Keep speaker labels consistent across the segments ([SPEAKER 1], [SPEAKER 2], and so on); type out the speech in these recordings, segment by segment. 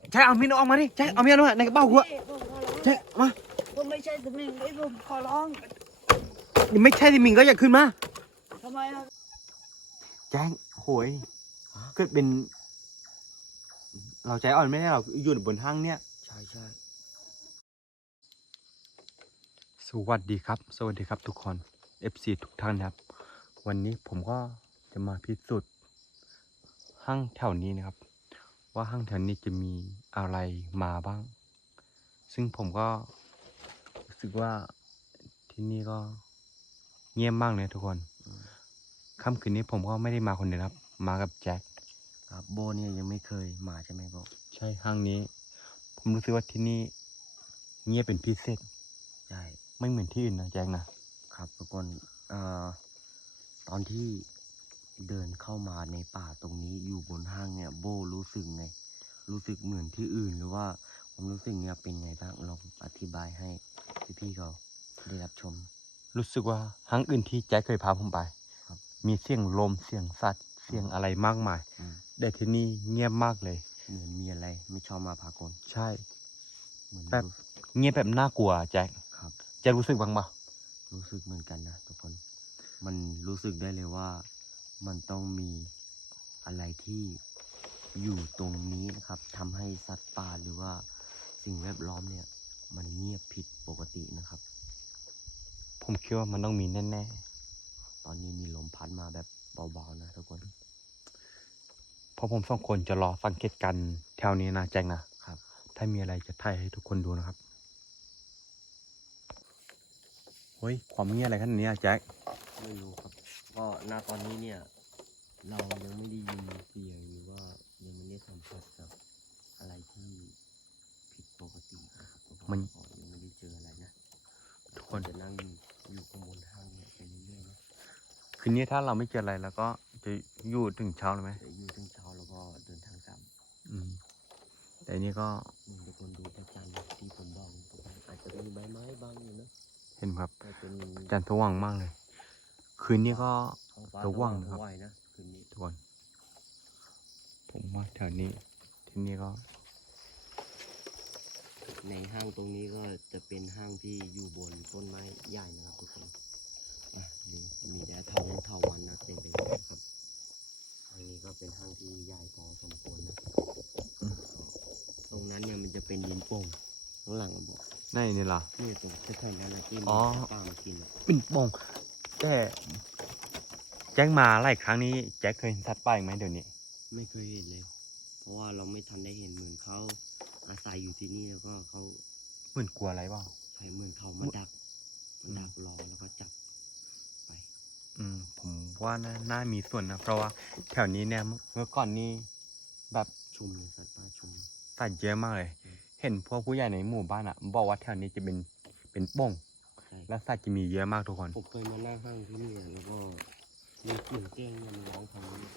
[SPEAKER 1] ใช่เอามีดออกมาดิใช่เอามีดออกมาในกระเป๋ากูอะใช่มา
[SPEAKER 2] ผมไม่ใช่สมิงไอ้ผมขอร้อง
[SPEAKER 1] นี่ไม่ใช่สิมิงก็อย่าขึ้นมา
[SPEAKER 2] ทำไมครับ
[SPEAKER 1] แจ้งโหยเกิดเป็นเราใจอ่อนไม่ได้เราอยู่บนห้างเนี่ย
[SPEAKER 2] ใช่ใช่
[SPEAKER 1] สวัสดีครับสวัสดีครับทุกคน FC ทุกท่านครับวันนี้ผมก็จะมาพิสูจน์ห้างแถวนี้นะครับว่าห้างแถวนี้จะมีอะไรมาบ้างซึ่งผมก็รู้สึกว่าที่นี่ก็เงียบมากเลยทุกคนค่ำคืนนี้ผมก็ไม่ได้มาคนเดียวครับมากับแจ็ค
[SPEAKER 2] ครับโบเนี่ยยังไม่เคยมาใช่ไหมโบ
[SPEAKER 1] ใช่ห้างนี้ผมรู้สึกว่าที่นี่เงียบเป็นพิเศษ
[SPEAKER 2] ใช่
[SPEAKER 1] ไม่เหมือนที่อื่นนะแจ็ค
[SPEAKER 2] ครับทุกคนตอนที่เดินเข้ามาในป่าตรงนี้อยู่บนห้างเนี่ยโบรู้สึกไงรู้สึกเหมือนที่อื่นหรือว่าผมรู้สึกเนี่ยเป็นไงบ้างลองอธิบายให้พี่ๆเขาได้รับชม
[SPEAKER 1] รู้สึกว่าห้างอื่นที่แจ็คเคยพาผมไปมีเสียงลมเสียงสัตว์เสียงอะไรมากมายแต่ที่นี่เงียบมากเลย
[SPEAKER 2] เหมือนมีอะไรไม่ชอบมาพากล
[SPEAKER 1] ใช่
[SPEAKER 2] เหมือน
[SPEAKER 1] แบบเงียบแบบน่ากลัวแจ็ค
[SPEAKER 2] ครับ
[SPEAKER 1] แจ็ครู้สึกบ้างปะ
[SPEAKER 2] รู้สึกเหมือนกันนะทุกคนมันรู้สึกได้เลยว่ามันต้องมีอะไรที่อยู่ตรงนี้นะครับทำให้สัตว์ป่าหรือว่าสิ่งแวดล้อมเนี่ยมันเงียบผิดปกตินะครับ
[SPEAKER 1] ผมคิดว่ามันต้องมีแน่
[SPEAKER 2] ตอนนี้มีลมพัดมาแบบเบาๆนะทุกคน
[SPEAKER 1] ๆเพราะผมสองคนจะรอสังเกตกันแถวนี้นะแจ็คนะครับถ้ามีอะไรจะถ่ายให้ทุกคนดูนะครับเฮ้ยความเงียบอะไรขนาดนี้แจ็ค
[SPEAKER 2] ไม่รู้ครับก็ณตอนนี้เนี่ยเรายังไม่ได้ยินเสียงหรือว่ายังไม่ได้สัมผัสกับอะไรที่ผิดปกตินะครับมันยังไม่ได้เจออะไรนะ
[SPEAKER 1] ทุกคน
[SPEAKER 2] จะนั่งอยู่ข้างบนห้างเนี่ยไปเรื่อยๆนะ
[SPEAKER 1] คืนนี้ถ้าเราไม่เจออะไรแล้วก็จะอยู่ถึงเช้าเลยไหม
[SPEAKER 2] จะอยู่ถึงเช้าแล้วก็เดินทางกลับ
[SPEAKER 1] แต่นี้ก็
[SPEAKER 2] ทุกคนดูพระจันทร์ที่ผมบอกทุกคนอาจจะมีใบไม้บางอยู่นะ
[SPEAKER 1] เห็นครับ
[SPEAKER 2] เป็น
[SPEAKER 1] จันทร์สว่างมากเลยคืนนี้ก็สว่างนะครับ
[SPEAKER 2] คืนนี้
[SPEAKER 1] ทุกคนผมว่าแถวนี้ที่นี่ก็
[SPEAKER 2] ในห้างตรงนี้ก็จะเป็นห้างที่อยู่บนต้นไม้ใหญ่นะครับทุกคนมีแต่เถาวันนะเต็มไปหมดครับห้างนี้ก็เป็นห้างที่ใหญ่พอสมควรนะตรงนั้นเนี่ยมันจะเป็นดินโป่งข้างหลังบอก
[SPEAKER 1] นี่ล่ะ
[SPEAKER 2] นี่ตรงแค่นั้นแหละที่มีปลามากิน
[SPEAKER 1] ปิ่นโป่งแต่แจ็คมาหลายครั้งนี้แจ็คเคยเห็นสัตว์ป่าอีกไหมเดี๋ยวนี้
[SPEAKER 2] ไม่เคยเห็นเลยเพราะว่าเราไม่ทันได้เห็นเหมือนเขาอาศัยอยู่ที่นี่แล้วก็เขา
[SPEAKER 1] เหมือนกลัวอะไรบ้าง
[SPEAKER 2] ใช่เหมือนเขามันดักรอแล้วก็จับไป
[SPEAKER 1] ผมว่าน่ามีส่วนนะเพราะว่าแถวนี้เนี่ยเมื่อก่อนนี้แบบ
[SPEAKER 2] ชุมเลยสัตว์ป่าชุม
[SPEAKER 1] สัตว์เยอะมากเลยเห็นพวกผู้ใหญ่ในหมู่บ้านอ่ะบอกว่าแถวนี้จะเป็นโป่งและสัตว์จะมีเยอะมากทุกคน
[SPEAKER 2] ผมเคยมานั่งห้างที่นี่แล้วก็มีเสียงเก้งเนี่ยมันร้องทางนี้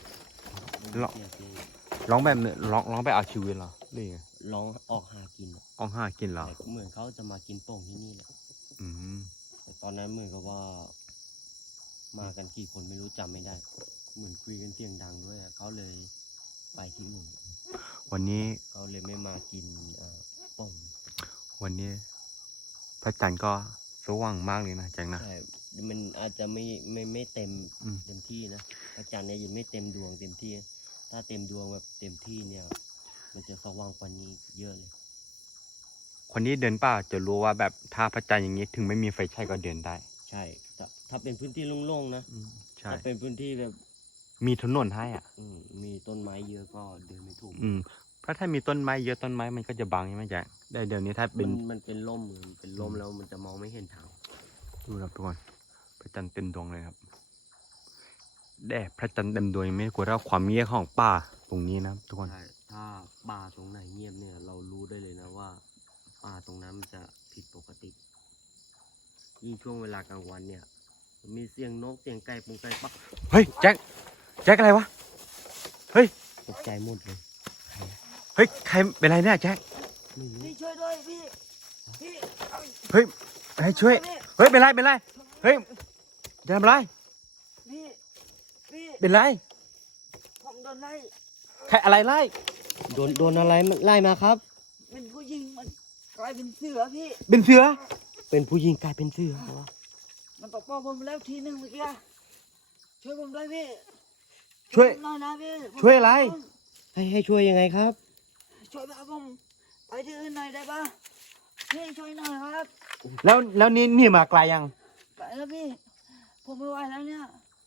[SPEAKER 1] ร้องแบบร้องไปเอาชีวิตเหรอหรือไง
[SPEAKER 2] ร้องออกหากิน
[SPEAKER 1] ออกหากินเหรอ
[SPEAKER 2] เหมือนเขาจะมากินโป่งที่นี่แหละแต่ตอนนั้นเหมือนกับว่ามากันกี่คนไม่รู้จำไม่ได้เหมือนคุยกันเสียงดังด้วยเขาเลยไปที่อื่น
[SPEAKER 1] วันนี้
[SPEAKER 2] เขาเลยไม่มากินโป่ง
[SPEAKER 1] วันนี้พระจันทร์ก็สว่างมากเลยนะแจ็คนะ
[SPEAKER 2] ใช่มันอาจจะไม่เต็มที่นะพระจันทร์เนี่ยยังไม่เต็มดวงเต็มที่ถ้าเต็มดวงแบบเต็มที่เนี่ยมันจะสว่างกว่านี้เยอะเลย
[SPEAKER 1] คนที่เดินป่าจะรู้ว่าแบบถ้าพระจันทร์อย่างนี้ถึงไม่มีไฟฉายก็เดินได้
[SPEAKER 2] ใช่ถ้าเป็นพื้นที่โล่งๆนะถ้าเป็นพื้นที่แบบ
[SPEAKER 1] มีถนนให้
[SPEAKER 2] มีต้นไม้เยอะก็เดินไม่ถูก
[SPEAKER 1] เพราะถ้ามีต้นไม้เยอะต้นไม้มันก็จะบังใช่ไหมแจ๊คได้เดี๋ยวนี้ถ้าเป็น
[SPEAKER 2] มันเป็นร่มแล้วมันจะมองไม่เห็นทาง
[SPEAKER 1] ดูครับทุกคนพระจันทร์เต็มดวงเลยครับแดดพระจันทร์เต็มดวงยังไม่กลัวเท่าความเงียบของป่าตรงนี้นะทุกคน
[SPEAKER 2] ใช่ถ้าป่าตรงไหนเงียบเนี่ยเรารู้ได้เลยนะว่าป่าตรงนั้นมันจะผิดปกติยิ่งช่วงเวลากลางวันเนี่ยมีเสียงนกเสียงไก่ปุงไก่ปัก
[SPEAKER 1] เฮ้ยแจ็คอะไรวะเฮ้ย
[SPEAKER 2] ตกใจหมดเลย
[SPEAKER 1] เฮ้ยใครเป็นไรเนี่ยแจ็ค
[SPEAKER 2] พี่ช่วยด้วยพี่
[SPEAKER 1] เฮ้ยให้ช่วยเฮ้ยเป็นไรเฮ้ยจะทำอะไร
[SPEAKER 2] พี่
[SPEAKER 1] เป็นไร
[SPEAKER 2] ผมโดนไล่
[SPEAKER 1] ใครอะไรไล่
[SPEAKER 2] โดนอะไรมันไล่มาครับ
[SPEAKER 3] เป็นผู้หญิงมันกลายเป็นเสือพี่
[SPEAKER 1] เป็นเสือ
[SPEAKER 2] เป็นผู้หญิงกลายเป็นเสือเหรอ
[SPEAKER 3] มันตบป้าผมแล้วทีหนึ่งเมื่อกี้ช่วยผมด้วยพี่
[SPEAKER 1] ช่วย
[SPEAKER 3] ผมหน่อยนะพี่ผม
[SPEAKER 1] ช่วยอะไร
[SPEAKER 2] ให้ช่วยยังไงครับ
[SPEAKER 3] ช่วยพาผมไปที่อื่นหน่อยได้ปะพี่ช่วยหน่อยครับ
[SPEAKER 1] แล้วนี่มาไกลยัง
[SPEAKER 3] ไปแล้วพี่ ผมไม่ไหวแล้วเนี่ย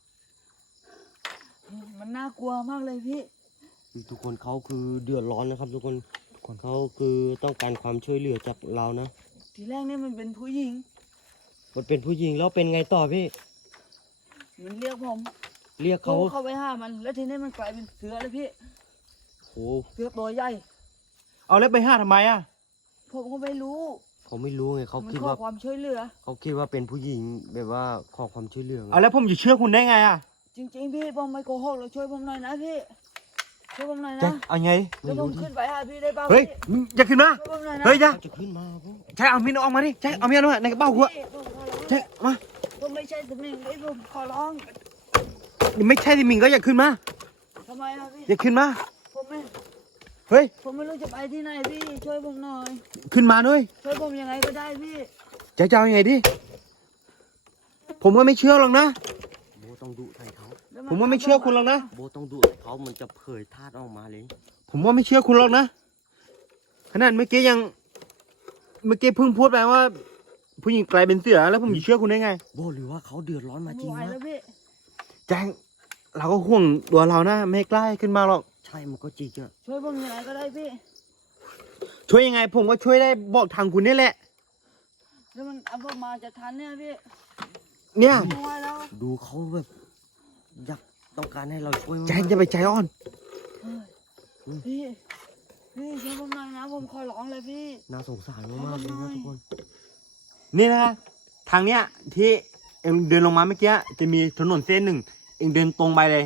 [SPEAKER 3] มันน่ากลัวมากเลยพี่
[SPEAKER 2] ทุกคนเขาคือเดือดร้อนนะครับ ทุกคนเขาคือต้องการความช่วยเหลือจากเรานะ
[SPEAKER 3] ทีแรกนี่มันเป็นผู้หญิง
[SPEAKER 2] มันเป็นผู้หญิงแล้วเป็นไงต่อพี่
[SPEAKER 3] มันเรียกผม
[SPEAKER 2] เรียก
[SPEAKER 3] เขา
[SPEAKER 2] เขา
[SPEAKER 3] เข้าไปห้ามมัน แล้วทีนี้มันกลายเป็นเสือเลยพี่
[SPEAKER 2] โอ้
[SPEAKER 3] เสือตัวใหญ่
[SPEAKER 1] เอาแล้วไปห้าทำไมอ่ะ
[SPEAKER 3] ผมก็ไม่รู้
[SPEAKER 2] เขาไม่รู้ไงเขา
[SPEAKER 3] มัน
[SPEAKER 2] คิด
[SPEAKER 3] ขอ
[SPEAKER 2] ว่า
[SPEAKER 3] ความช่วยเหลือ
[SPEAKER 2] เขาคิดว่าเป็นผู้หญิงแบบว่าขอความช่วยเหลือไง
[SPEAKER 1] เอาแล้วผมจะเชื่อคุณได้ไงอ่ะ
[SPEAKER 3] จริงๆพี่ผมไม่โกหกเลยช่วยผมหน่อยนะพี่ ช่วยผมหน่อย
[SPEAKER 1] แจ็
[SPEAKER 3] นะ
[SPEAKER 1] คเอาไง
[SPEAKER 3] เดี๋ยวผมขึ้นไปหาพี่ได้ป่าว
[SPEAKER 1] เฮ้ย
[SPEAKER 3] พี่
[SPEAKER 1] มึงอย่าขึ้นมา
[SPEAKER 3] ช่วยผมหน่อยนะ
[SPEAKER 1] เฮ้ยอย่า
[SPEAKER 2] เขาจะขึ้นมาพวก
[SPEAKER 1] แจ็คเอามีดออกมาดิแจ็คเอามีดออกมาในกระเป๋าหัว
[SPEAKER 3] พี่ผมขอร้อง
[SPEAKER 1] แจ็คมา
[SPEAKER 3] ผมไม่ใช่ตำแหน่งเลยผมขอร้อง
[SPEAKER 1] ไม่ใช่ที่มิงก็อย่าขึ้นมา
[SPEAKER 3] ทำไมครับพี่
[SPEAKER 1] อย่าขึ้นมา
[SPEAKER 3] ผมไม่
[SPEAKER 1] เฮ้ย
[SPEAKER 3] ผมไม่รู้จะไปที่ไหนพี่ช่วยผมหน่อย
[SPEAKER 1] ขึ้นมาด้วย
[SPEAKER 3] ช่วยผมยังไงก็ได้พี่
[SPEAKER 1] แจ็คจะเอายังไงดิ ผมก็ไม่เชื่อหรอกนะ
[SPEAKER 2] โบต้องดุใส่เขา
[SPEAKER 3] แล้ว
[SPEAKER 1] ผมว่าไม่เชื่อคุณหรอกนะ
[SPEAKER 2] โบต้องดุใส่เขามันจะเผยธาตุออกมาเลย
[SPEAKER 1] ผมว่าไม่เชื่อคุณหรอกนะ ขนาดเมื่อกี้เพิ่งพูดไปว่า ผู้หญิงกลายเป็นเสือแล้วผมจะเชื่อคุณได้ไง
[SPEAKER 2] โบหรือว่าเขาเดือดร้อน
[SPEAKER 3] ผม
[SPEAKER 2] มา
[SPEAKER 3] ไม่
[SPEAKER 2] จริง
[SPEAKER 3] ไหว
[SPEAKER 2] นะ
[SPEAKER 3] แล้วพี่
[SPEAKER 1] แจ็คเราก็ห่วงตัวเรานะ ไม่ให้กล้าให้ขึ้นมาหรอก
[SPEAKER 2] ใช่มันก็จริงอะ
[SPEAKER 3] ช่วยผมยังไงก็ได้พี่
[SPEAKER 1] ช่วยยังไง ผมก็ช่วยได้บอกทางคุณนี่แหละ
[SPEAKER 3] แล้วมันเอาผมมาจะทันเนี่ยพี่
[SPEAKER 1] เนี่ย
[SPEAKER 3] ไม่ไหวแล้ว
[SPEAKER 2] ดูเขาแบบอยากต้องการให้เราช่วยมาก
[SPEAKER 1] แจ็คจะไปใจอ่อน
[SPEAKER 3] เฮ้ยพี่พี่ช่วยผมหน่อยนะผมขอร้องเลยพี่
[SPEAKER 2] น่าสงสารมากๆเลยนะทุกคน
[SPEAKER 1] นี่นะทางเนี้ยที่เองเดินลงมาเมื่อกี้จะมีถนนเส้นหนึ่งเองเดินตรงไปเลย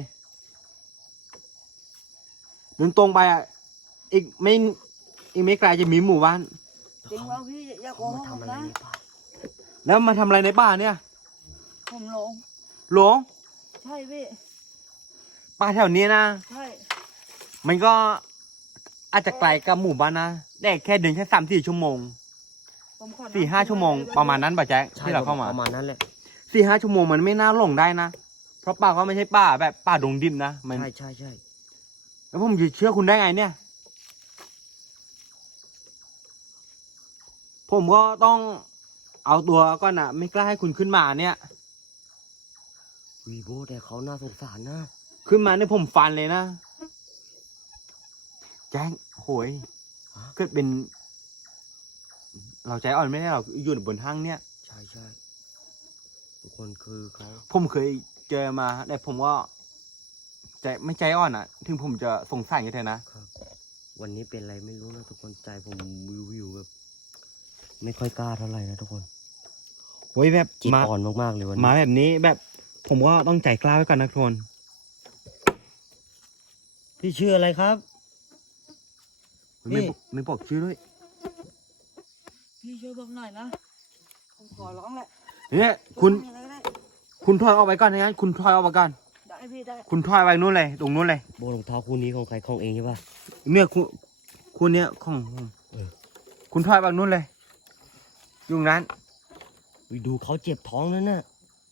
[SPEAKER 1] เดินตรงไปอ่ะอีกไม่ไกลจะมีหมู่บ้าน
[SPEAKER 3] จริงว่าพี่อย่าโก
[SPEAKER 2] เขา
[SPEAKER 3] ห
[SPEAKER 2] มาก ทำอะไร
[SPEAKER 3] ผมนะ
[SPEAKER 2] ในป่า
[SPEAKER 1] แล้วมาทำอะไรในป่าเนี่ย
[SPEAKER 3] ผมหลง
[SPEAKER 1] หลง
[SPEAKER 3] ใช่พี่
[SPEAKER 1] ป่าแถวนี้นะ
[SPEAKER 3] ใช่
[SPEAKER 1] มันก็อาจจะไกลกับหมู่บ้านนะแต่แค่เดินแค่3-4 ชั่วโมง
[SPEAKER 3] ผมขอ
[SPEAKER 1] 4-5 ชั่วโมงประมาณนั้นป่ะแจ๊ค
[SPEAKER 2] ใช่
[SPEAKER 1] ที่เราเข้ามา
[SPEAKER 2] ประมาณนั้นแหละ
[SPEAKER 1] 4-5 ชั่วโมงมันไม่น่าหลงได้นะ เพราะป่าก็ไม่ใช่ป่าแบบป่าดงดิบนะมัน
[SPEAKER 2] ใช่ใช่ใช่
[SPEAKER 1] แล้วผมจะเชื่อคุณได้ไงเนี่ย ผมก็ต้องเอาตัวก่อนนะไม่กล้าให้คุณขึ้นมาเนี่ย
[SPEAKER 2] วีโบแต่เขาน่าสงสารนะ
[SPEAKER 1] ขึ้นมาเนี่ยผมฟันเลยนะ แจ้งโหย
[SPEAKER 2] ฮะ
[SPEAKER 1] เกิดเป็น เราใจอ่อนไม่ได้หรอกอยู่บนห้างเนี่ย
[SPEAKER 2] ใช่ใช่ทุกคนคือเขา
[SPEAKER 1] ผมเคยเจอมาแต่ผมก็ใจไม่ใจอ่อนอ่ะ ถึงผมจะสงสารกันเถอะนะ
[SPEAKER 2] ครับ วันนี้เป็นอะไรไม่รู้นะทุกคนใจผมวิวแบบ ไม่ค่อยกล้าเท่าไหร่นะทุกคน
[SPEAKER 1] โหยแบบ
[SPEAKER 2] จิต
[SPEAKER 1] มา
[SPEAKER 2] อ่อนมากๆเลยวัน
[SPEAKER 1] มา
[SPEAKER 2] นี้
[SPEAKER 1] แบบนี้แบบ ผมก็ต้องใจกล้าไว้ก่อนนะทุกคน
[SPEAKER 2] พี่ชื่ออะไรครับ
[SPEAKER 1] ไม่บอกไม่บอกชื่อด้วย
[SPEAKER 3] พี่ช่วยผมหน่อยนะผมขอร้องแหละ
[SPEAKER 1] เนี่ยคุณ
[SPEAKER 3] ช่วยผมยังไงก็ได้
[SPEAKER 1] คุณถอยออกไปก่อนนะงั้นคุณถอยออกไปก่อน
[SPEAKER 3] ได้พี่ได้
[SPEAKER 1] คุณถอยไปนู่นเลย ตรงนู้นเลย
[SPEAKER 2] โบรองเท้าคู่นี้ของใครของเองใช่ปะ
[SPEAKER 1] เนี่ยคุณเนี่ยของผม
[SPEAKER 2] เออ
[SPEAKER 1] คุณถอยไปนู่นเลยอยู่ตรงนั้น
[SPEAKER 2] ดูเขาเจ็บท้องนั่นน่ะ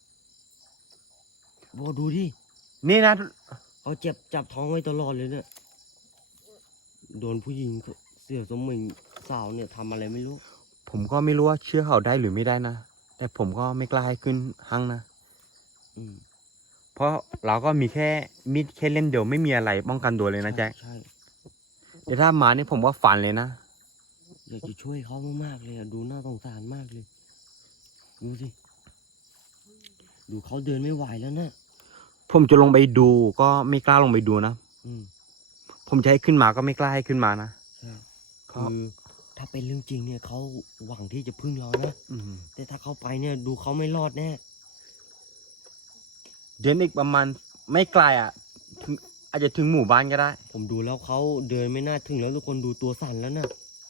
[SPEAKER 2] โบดูดิ
[SPEAKER 1] นี่นะ
[SPEAKER 2] เขาเจ็บจับท้องไว้ตลอดเลยเนี่ยโดนผู้หญิงเสือสมิงสาวเนี่ยทำอะไรไม่รู้
[SPEAKER 1] ผมก็ไม่รู้ว่าเชื่อเขาได้หรือไม่ได้นะ แต่ผมก็ไม่กล้าให้ขึ้นห้างนะ
[SPEAKER 2] อืม
[SPEAKER 1] เพราะเราก็มีแค่มีดแค่เล่มเดียวไม่มีอะไรป้องกันตัวเลยนะแจ็ค
[SPEAKER 2] ใช่
[SPEAKER 1] แต่ถ้ามานี่ผมว่าฝันเลยนะ
[SPEAKER 2] อยากจะช่วยเขามากๆเลยอะดูน่าสงสารมากเลย ดูสิ ดูเขาเดินไม่ไหวแล้วนะ
[SPEAKER 1] ผมจะลงไปดูก็ไม่กล้าลงไปดูนะ
[SPEAKER 2] อืม
[SPEAKER 1] ผมจะให้ขึ้นมาก็ไม่กล้าให้ขึ้นมานะ
[SPEAKER 2] ใช่
[SPEAKER 1] เพราะ
[SPEAKER 2] คือถ้าเป็นเรื่องจริงเนี่ยเขาหวังที่จะพึ่งเรานะ
[SPEAKER 1] อืม
[SPEAKER 2] แต่ถ้าเขาไปเนี่ยดูเขาไม่รอดแน่
[SPEAKER 1] เดินอีกประมาณไม่ไกลอ่ะถึงอาจจะถึงหมู่บ้านก็ได้
[SPEAKER 2] ผมดูแล้วเขาเดินไม่น่าถึงแล้วทุกคนดูตัวสั่นแล้วนะ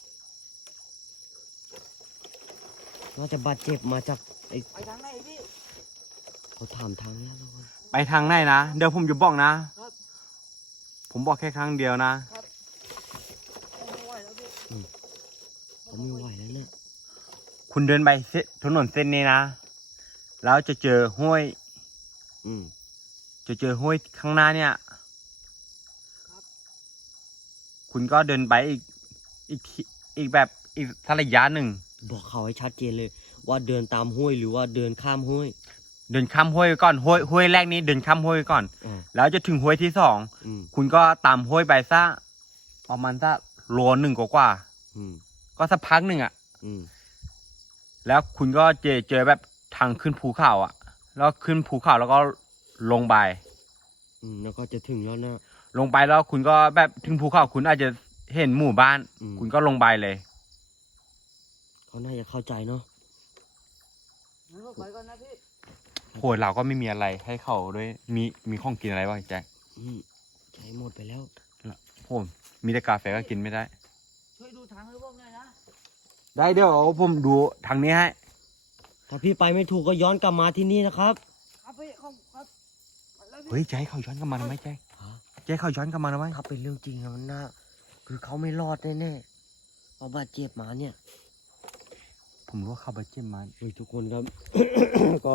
[SPEAKER 2] น่าจะบาดเจ็บมาจากไอ้
[SPEAKER 3] ไปทางไหนพี่
[SPEAKER 2] เขาถามทางแล้วทุกคน
[SPEAKER 1] ไปทางไหนนะ เดี๋ยวผมจะบอกนะครับ ผมบอกแค่ครั้งเดียวนะครับคุณเดินไปถนนเส้นนี้นะแล้วจะเจอห้วย
[SPEAKER 2] อืม
[SPEAKER 1] จะเจอห้วยข้างหน้าเนี่ย คุณก็เดินไปอีกทีอีกแบบอีกสักระยะหนึ่ง
[SPEAKER 2] บอกเขาให้ชัดเจนเลย ว่าเดินตามห้วยหรือว่าเดินข้ามห้วย
[SPEAKER 1] เดินข้ามห้วยไปก่อนห้วยแรกนี้เดินข้ามห้วยไปก่อน
[SPEAKER 2] อ่า
[SPEAKER 1] แล้วจะถึงห้วยที่สอง
[SPEAKER 2] อืม
[SPEAKER 1] คุณก็ตามห้วยไปซะประมาณสักโลนึงกว่า
[SPEAKER 2] อืม
[SPEAKER 1] ๆก็สักพักหนึ่งอ่ะ
[SPEAKER 2] อืม
[SPEAKER 1] แล้วคุณก็เจอแบบทางขึ้นภูเขาอ่ะ แล้วขึ้นภูเขาแล้วก็ลงไป
[SPEAKER 2] อืมแล้วก็จะถึงแล้วนะ
[SPEAKER 1] ลงไปแล้วคุณก็แบบถึงภูเขาคุณอาจจะเห็นหมู่บ้าน
[SPEAKER 2] อืม
[SPEAKER 1] คุณก็ลงไปเลย
[SPEAKER 2] เขาน่าจะเข้าใจเนาะ
[SPEAKER 3] งั้นผมไปก่อนนะพี่
[SPEAKER 1] โหยเราก็ไม่มีอะไรให้เขาด้วยมีของกินอะไรบ้างแจ็ค
[SPEAKER 2] อืมใช้หมดไปแล้ว
[SPEAKER 1] โหมีแต่กาแฟก็กินไม่ได้
[SPEAKER 3] ช่วยดูทางให้ผมหน่อยนะ
[SPEAKER 1] ได้เดี๋ยวผมดูทางนี้ให้
[SPEAKER 2] ถ้าพี่ไปไม่ถูกก็ย้อนกลับมาที่นี่นะครับ
[SPEAKER 3] ครับพี่ครับแล้วพี่
[SPEAKER 1] เฮ้ยใจเขาย้อนกลับมาทำไมใจ
[SPEAKER 2] ฮะ
[SPEAKER 1] ใจเขาย้อนกลับมาทำไม
[SPEAKER 2] ถ้าเป็นเรื่องจริงอะมันน่าคือเขาไม่รอดแน่ๆเพราะบาดเจ็บมาเนี่ย
[SPEAKER 1] ผมรู้ว่าเขาไปเจ็บมา
[SPEAKER 2] เฮ้ยทุกคนครับ ก็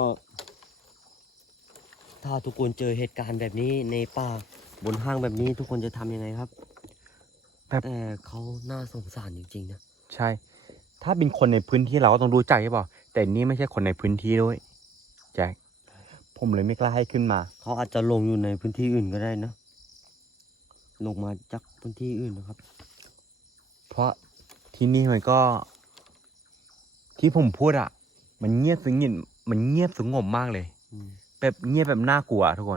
[SPEAKER 2] ถ้าทุกคนเจอเหตุการณ์แบบนี้ในป่าบนห้างแบบนี้ทุกคนจะทำยังไงครับ แต่เขาน่าสงสารจริงๆนะ
[SPEAKER 1] ใช่ ถ้าเป็นคนในพื้นที่เราก็ต้องรู้ใจใช่ป่ะแต่นี่ไม่ใช่คนในพื้นที่ด้วยแจ็คผมเลยไม่กล้าให้ขึ้นมา
[SPEAKER 2] เขาอาจจะลงอยู่ในพื้นที่อื่นก็ได้นะ ลงมาจากพื้นที่อื่นนะครับ
[SPEAKER 1] เพราะที่นี่มันก็ ที่ผมพูดอ่ะ มันเงียบสงบมันเงียบสงบมากเลย
[SPEAKER 2] อืม
[SPEAKER 1] แบบเงียบแบบน่ากลัวทุกคน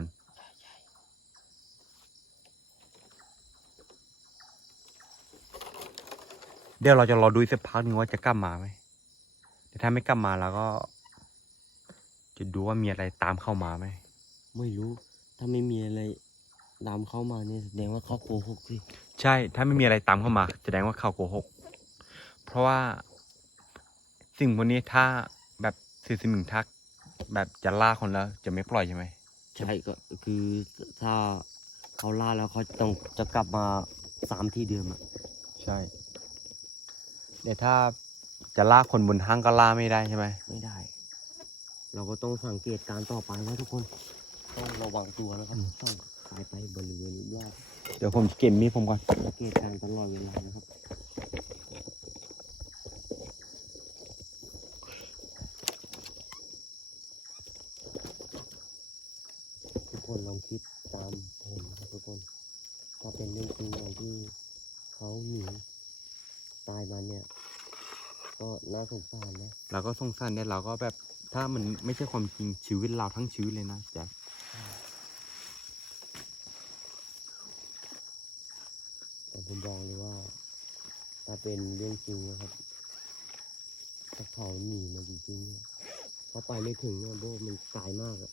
[SPEAKER 1] เดี๋ยวเราจะรอดูอีกสักพักหนึงว่าจะกลับมาไหมแต่ถ้าไม่กลับมาเราก็ จะดูว่ามีอะไรตามเข้ามาไหม
[SPEAKER 2] ไม่รู้ ถ้าไม่มีอะไรตามเข้ามาเนี่ยแสดงว่าเขาโกหกสิ
[SPEAKER 1] ใช่ ถ้าไม่มีอะไรตามเข้ามา แสดงว่าเขาโกหก เพราะว่าสิ่งพวกนี้ถ้าแบบสื่อสิ่งหนึ่งทัก แบบจะล่าคนแล้วจะไม่ปล่อยใช่ไหม
[SPEAKER 2] ใช่ก็คือถ้าเขาล่าแล้วเขาต้องจะกลับมา3 ที่เดิมอ่ะ
[SPEAKER 1] ใช่แต่ถ้าจะล่าคนบนห้างก็ล่าไม่ได้ใช่ไหม
[SPEAKER 2] ไม่ได้ เราก็ต้องสังเกตการณ์ต่อไปนะทุกคน ต้องระวังตัวนะครับต้องสายไปบริเวณรอบ
[SPEAKER 1] เดี๋ยวผมจะเก็บมีดผมก่อน
[SPEAKER 2] สังเกตการณ์ตลอดเวลานะครับ ทุกคนลองคิดตามผมนะครับทุกคน ถ้าเป็นเรื่องจริงอย่างที่เขาหนีตายมาเนี่ย ก็น่าสงสารนะ
[SPEAKER 1] เราก็สงสารเนี่ยเราก็แบบถ้ามันไม่ใช่ความจริงชีวิตเราทั้งชีวิตเลยนะแจ๊ค
[SPEAKER 2] แต่ผมบอกเลยว่า ถ้าเป็นเรื่องจริงนะครับ ถ้าเขาหนีมาจริงๆเนี่ยเขาไปไม่ถึงเนี่ยโบมันไกลมากอะ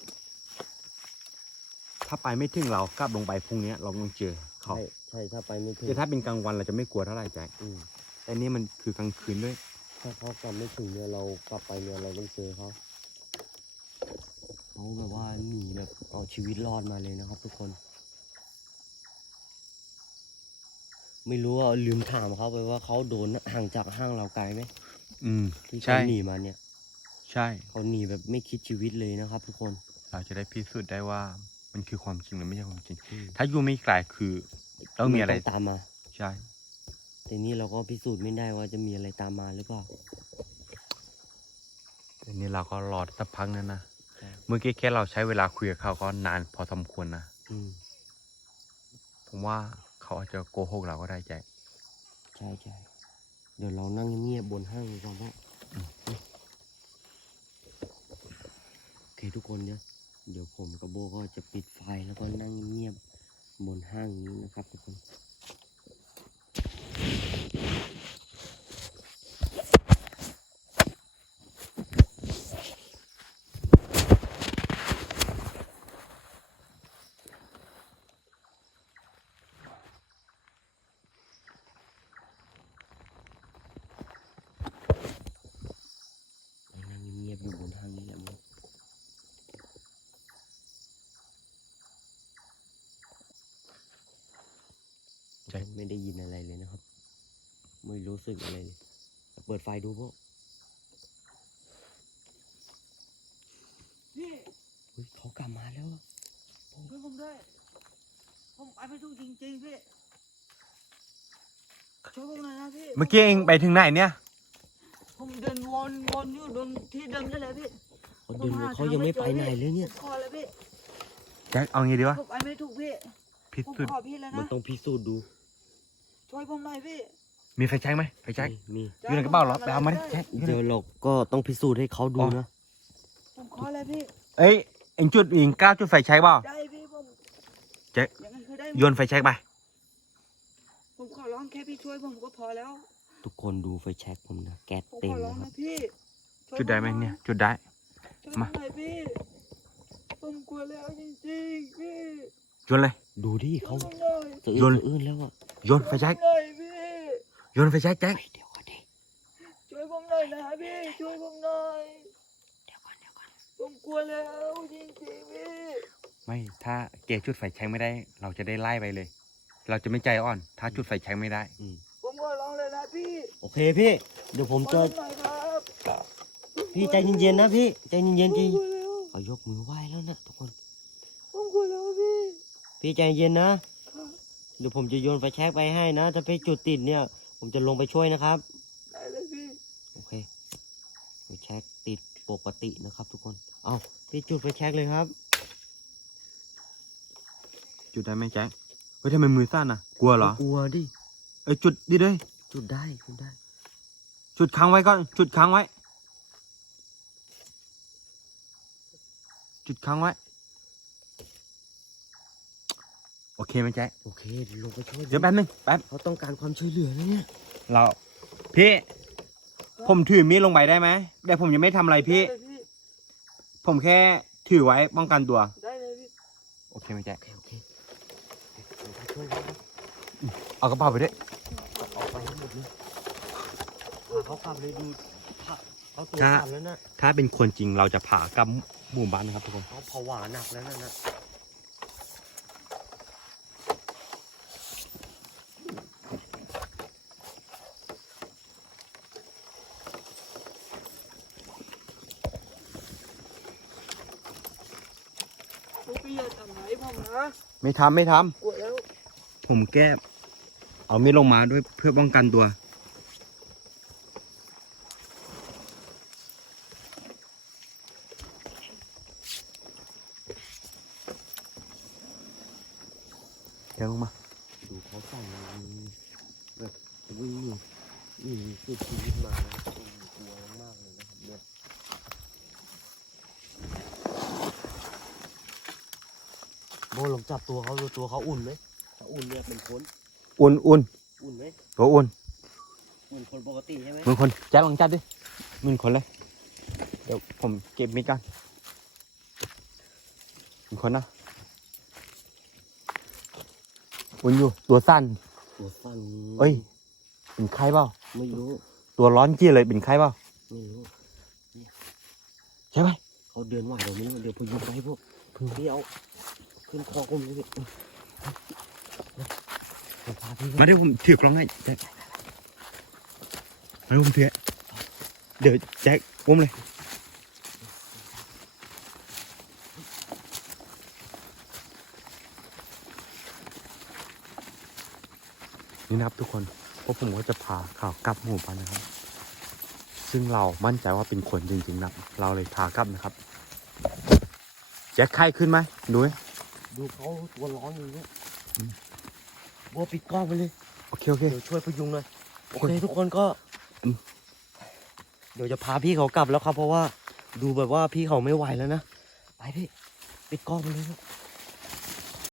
[SPEAKER 1] ถ้าไปไม่ถึงเรากลับลงไปพรุ่งนี้เราต้องเจอเขา
[SPEAKER 2] ใช่ถ้าไปไม่ถึง
[SPEAKER 1] แต่ถ้าเป็นกลางวันเราจะไม่กลัวเท่าไหร่แจ๊ค
[SPEAKER 2] อืม
[SPEAKER 1] แต่นี่มันคือกลางคืนด้วย
[SPEAKER 2] ถ้าเขากลับไม่ถึงเนี่ยเรากลับไปเนี่ยเราต้องเจอเขาแบบว่าหนีแบบเอาชีวิตรอดมาเลยนะครับ ทุกคน ไม่รู้ว่าลืมถามเขาไปว่าเขาโดนห่างจากห้างเราไกลไหม
[SPEAKER 1] อืม
[SPEAKER 2] ที่
[SPEAKER 1] ใช่
[SPEAKER 2] เขาหนีมาเนี่ย
[SPEAKER 1] ใช่
[SPEAKER 2] เขาหนีแบบไม่คิดชีวิตเลยนะครับ ทุกคน
[SPEAKER 1] เราจะได้พิสูจน์ได้ว่ามันคือความจริงหรือไม่ใช่ความจริง
[SPEAKER 2] อืม
[SPEAKER 1] ถ้าอยู่ไม่ไกลคือต้องมีอะไร
[SPEAKER 2] นตามมา
[SPEAKER 1] ใช่
[SPEAKER 2] แต่นี่เราก็พิสูจน์ไม่ได้ว่าจะมีอะไรตามมาหรือเปล่า
[SPEAKER 1] อันนี้เราก็รอสักพักนึงนะ
[SPEAKER 2] ใช่
[SPEAKER 1] เมื่อกี้แค่เราใช้เวลาคุยกับเขาก็นานพอสมควรนะ
[SPEAKER 2] อืม
[SPEAKER 1] ผมว่าเขาอาจจะโกหกเราก็ได้แจ๊ค
[SPEAKER 2] ใช่ใช่เดี๋ยวเรานั่งเงียบบนห้างดีกว่าว่าโอเคทุกคนเดี๋ยวผมกับโบก็จะปิดไฟแล้วก็นั่งเงียบบนห้างนี้นะครับทุกคน นั่งเงียบอยู่บนห้างนี้แหละโบไม่ได้ยินอะไรเลยนะครับ ไม่รู้สึกอะไรเลยเปิดไฟดูโบเฮ้ยเขากลับมาแล้วอะ
[SPEAKER 3] ช่วยผมด้วยผมไปไม่ถูกจริงๆพี่ช่วยผมหน่อยนะพี่
[SPEAKER 1] เมื่อกี้เองไปถึงไหนเนี่ย
[SPEAKER 3] ผมเดินวนอยู่ตรงที่เดิมนั่นแหละพี่
[SPEAKER 2] เขาเดินวนเขายังไม่ไปไหนเลยเนี่ย
[SPEAKER 3] ผมขอเลยพี่
[SPEAKER 1] แจ็คเอางี้ดีวะ
[SPEAKER 3] ผมไปไม่ถูกพี่
[SPEAKER 1] พิ
[SPEAKER 3] ผม
[SPEAKER 1] สูจน์
[SPEAKER 3] ขอพี่แล้ว
[SPEAKER 2] มัน
[SPEAKER 3] นะ
[SPEAKER 2] ต้องพิสูจน์ดู
[SPEAKER 3] ช่วยผมหน่อยพี่
[SPEAKER 1] มีไฟแช็กไหมไฟแช็ก
[SPEAKER 2] มี
[SPEAKER 1] อยู่ในกระเป๋าเหรอไปเอามาดิแจ็ค
[SPEAKER 2] เดี๋ยวเราก็ต้องพิสูจน์ให้เขาดูนะ
[SPEAKER 3] ผมขอเลยพี่
[SPEAKER 1] เอ้ยเอ็งจุดเองกล้าจุดไฟแช็กเปล่า
[SPEAKER 3] ได้พี่ผม
[SPEAKER 1] แจ็ค
[SPEAKER 3] ยังไงคือได้
[SPEAKER 1] โยนไฟแช็กไป
[SPEAKER 3] ผมขอร้องแค่พี่ช่วยผมก็พอแล้ว
[SPEAKER 2] ทุกคนดูไฟแช็กผมนะแก๊ส
[SPEAKER 3] ผม
[SPEAKER 2] เต็
[SPEAKER 3] ข
[SPEAKER 2] ม
[SPEAKER 3] อร้อ
[SPEAKER 2] นะ
[SPEAKER 3] ง
[SPEAKER 2] ครั
[SPEAKER 3] นะ
[SPEAKER 2] บ
[SPEAKER 3] พี่ช่วย
[SPEAKER 1] จุดได้ไหม
[SPEAKER 3] ผ
[SPEAKER 1] เนี่ย จุดได้
[SPEAKER 3] ช่วยผม
[SPEAKER 1] มา
[SPEAKER 3] หน่อยพี่ผมกลัวแล้วจริงๆพี่
[SPEAKER 1] โยนเลย
[SPEAKER 2] ดูดิ
[SPEAKER 3] ช่
[SPEAKER 2] เขา
[SPEAKER 3] วยผมหน่อย
[SPEAKER 2] สะ
[SPEAKER 1] โย
[SPEAKER 2] อื้
[SPEAKER 1] น
[SPEAKER 2] นสะอื้นแล้วอะ
[SPEAKER 1] โยนไฟแช็ก
[SPEAKER 3] ช่วยผมหน่อยพี่
[SPEAKER 1] โยนไฟแช็กแจ็ค
[SPEAKER 2] เดี๋ยวก่อนดิ
[SPEAKER 3] ช่วยผมหน่อยนะพี่ช่วยผมหน่อย
[SPEAKER 2] เดี๋ยวก่อน
[SPEAKER 3] ผมกลัวแล้วจริงๆพี่
[SPEAKER 1] ไม่ถ้าเกจุดไฟแช็กไม่ได้ เราจะได้ไล่ไปเลย เราจะไม่ใจอ่อน ถ้าจุดไฟแช็กไม่ได้
[SPEAKER 3] ผมขอร้องเลยนะพี่
[SPEAKER 2] โอเคพี่ เดี๋ยวผม
[SPEAKER 3] ช่
[SPEAKER 2] จะ
[SPEAKER 3] วยผมหน่อยครับ
[SPEAKER 2] พี่ใจเย็นๆนะพี่ใจเย็นๆ
[SPEAKER 3] ผ
[SPEAKER 2] จริ
[SPEAKER 3] ม
[SPEAKER 2] ง
[SPEAKER 3] กลัวแล้ว
[SPEAKER 2] เขายกมือไหว้แล้วนะทุกคน
[SPEAKER 3] ผมกลัวแล้วพี่
[SPEAKER 2] พี่ใจเย็นนะ
[SPEAKER 3] ครับ
[SPEAKER 2] เดี๋ยวผมจะโยนไฟแช็กไปให้นะ ถ้าพี่จุดติดเนี่ย ผมจะลงไปช่วยนะครับ
[SPEAKER 3] ได้เลยพี่
[SPEAKER 2] โอเคไฟแช็กติดปกตินะครับ ทุกคน เอาพี่จุดไฟแช็กเลยครับ
[SPEAKER 1] จุดได้ไหมแจ็คเฮ้ยทำไมมือสั้นอ่ะ กลัวเหรอ
[SPEAKER 2] กลัวดิ
[SPEAKER 1] เอ้ยจุดดิเลย
[SPEAKER 2] จุดได้จุดได้
[SPEAKER 1] จุดค้างไว้ก่อน จุดค้างไว้ จุดค้างไว้ โอเคไหมแจ็ค
[SPEAKER 2] โอเคเดี๋ยวลงไปช่วย
[SPEAKER 1] เดี๋ยวแป๊บนึงแป๊บ
[SPEAKER 2] เขาต้องการความช่วยเหลือนะเนี่ย
[SPEAKER 1] เรา พี่ ผมถือมีดลงไปได้ไหมแต่ผมยังไม่ทำอะไรพี่
[SPEAKER 3] ได้เลยพี่
[SPEAKER 1] ผมแค่ถือไว้ป้องกันตัว
[SPEAKER 3] ได้เลยพี่
[SPEAKER 1] โอเคไหมแจ็ค
[SPEAKER 2] โอเคลงไปช่วยเขานะ
[SPEAKER 1] เอากระเป๋าไปด้วย
[SPEAKER 2] เอาไปให้หมดเลยพาเขากลับเลยดูพาเขาตัว
[SPEAKER 1] จ้า
[SPEAKER 2] สั่นแล้วนะ
[SPEAKER 1] ถ้าเป็นคนจริงเราจะผ่ากลับหมู่บ้านนะครับทุกคน
[SPEAKER 2] เขาผวาหนักแล้วนะ
[SPEAKER 3] พวกพี่อย่าทำร้ายผมนะ
[SPEAKER 1] ไม่ทำไม่ท
[SPEAKER 3] กลัวแล้ว
[SPEAKER 1] ำผมแก้เอามีดลงมาด้วยเพื่อป้องกันตัว เดี๋ยวลงมา
[SPEAKER 2] ดูเขาสั่นแบบวิ่งหนีสุดชีวิตมานะกลัวมากเลยนะครับเนี่ยโบลองจับตัวเขาดูตัวเขาอุ่นไหมถ้าอุ่นเนี่ยเป็นคน
[SPEAKER 1] อุ่นอุ่น
[SPEAKER 2] อุ่นไหม
[SPEAKER 1] ตัวอุ่น
[SPEAKER 2] อุ่นคนปกติใช่ไหม
[SPEAKER 1] เหมือนคนแจ๊บลองจับดิเหมือนคนเลย เดี๋ยวผมเก็บมีดกันเหมือนคนนะอุ่นอยู่ตัวสั้น
[SPEAKER 2] ตัวสั่น
[SPEAKER 1] เอ้ย เป็นไข้เปล่า
[SPEAKER 2] ไม่รู้
[SPEAKER 1] ตัวร้อนจี้เลยเป็นไข้เปล่า
[SPEAKER 2] ไม่รู้
[SPEAKER 1] ใช่ไหม
[SPEAKER 2] เขาเดินไหวเราไม่รู้เดี๋ยวพยุงไปพวกพี่เอาขึ้นคอผมเลยพี่ผมพาพี่
[SPEAKER 1] มาเดี๋ยวผมถือกล้องให้แจ็คมาเดี๋ยวผมถือให้เดี๋ยวแจ็คอุ้มเลยนี่นะครับทุกคนพวกผมก็จะพาเขากลับหมู่บ้านนะครับ ซึ่งเรามั่นใจว่าเป็นคนจริงๆนะเราเลยพากลับนะครับแจ็คไข้ขึ้นไหมดูไหม
[SPEAKER 2] ดูเขาตัวร้อนอยู่เนี่ยบัวปิดกล้องไปเลย
[SPEAKER 1] โอเคโอเค
[SPEAKER 2] เดี๋ยวช่วยพยุงหน่อยโอ
[SPEAKER 1] คน
[SPEAKER 2] เคทุกคนก็
[SPEAKER 1] อืม
[SPEAKER 2] เดี๋ยวจะพาพี่เขากลับแล้วครับ เพราะว่าดูแบบว่าพี่เขาไม่ไหวแล้วนะไปพี่ปิดกล้องไปเลยครับ